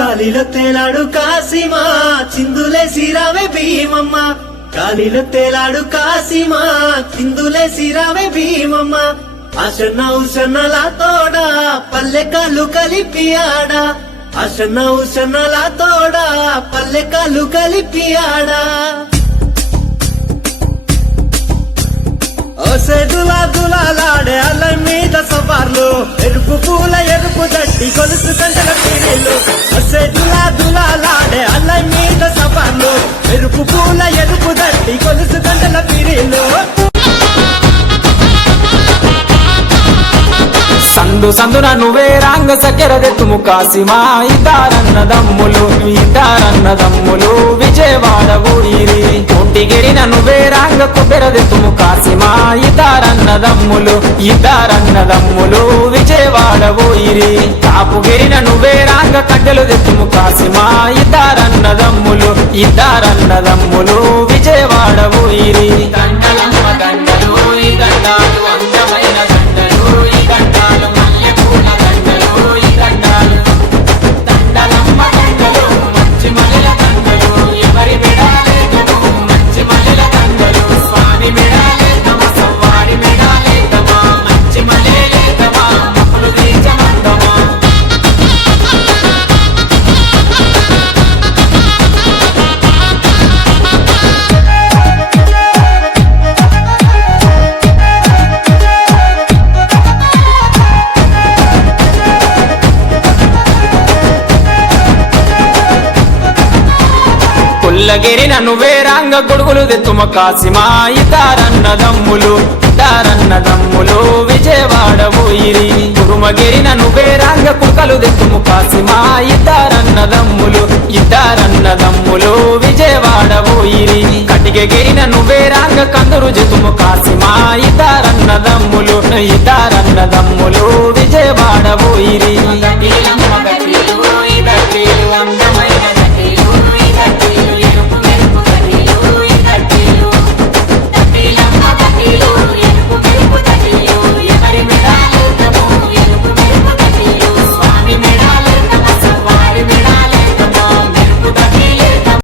గాలిలో తేలాడు కాసిమా చిందులే సిరావే భీమమ్మ గాలిలో తేలాడు కాసిమా చిందులే సిరావే భీమమ్మ అసన్న ఉసన్నల తోడా పల్లె కాళ్ళు కలిపి ఆడా అసన్న ఉసన్నల తోడా పల్లె కాళ్ళు కలిపి ఆడా దులాడే అల్ల మీద సవార్లు ఎరుపు పూల ఎరుపు దట్టి గొలుసు గంటల పీరీలు దులాడే అల్ల మీద సవార్లు ఎరుపు పూల ఎరుపు దట్టి గొలుసు గంటల పీరీలు సందు సందున నువ్వే రాంగ సకెరదెత్తుము కాసిమా ఇతారన్నదమ్ములు విజయవాడ ఊరిరి ఒంటిగిరిన నువ్వే రాంగ కుబెరదెత్తుము కాసిమా ఇతారన్నదమ్ములు విజయవాడ ఊరిరి కాపుగిరిన నువ్వే రాంగ కట్టెలు దెత్తుము కాసిమా ఇతారన్నదమ్ములు విజయవాడ ఊరిరి దండలమ్మ దండలు ఈ దండాలు అందమైన దండలు ఈ దండాలు మల్లెపూల దండలు ఈ దండాలు దండలమ్మ దండలు మంచి మల్లెల దండలు ఎవరి మెడాలేదము మంచి మల్లెల దండలు స్వామి మెడాలేదమా సవ్వారి మెడాలేదమా మంచి మల్లెలేదమా మొక్కులు తీర్చమందమా పుల్లగిరిన నువ్వే రాంగ గొడుగులు దెత్తుమ కాసిమా ఇతారన్నదమ్ములు విజయవాడ ఊయిరి కురుమగిరిన నువ్వే రాంగ కుక్కలు దెత్తుము కాసిమా ఇతారన్నదమ్ములు విజయవాడ ఊయిరి కటిగగిరిన నువ్వే రాంగ కందురు జతుము కాసిమా ఇతారన్నదమ్ములు విజయవాడ ఊయిరి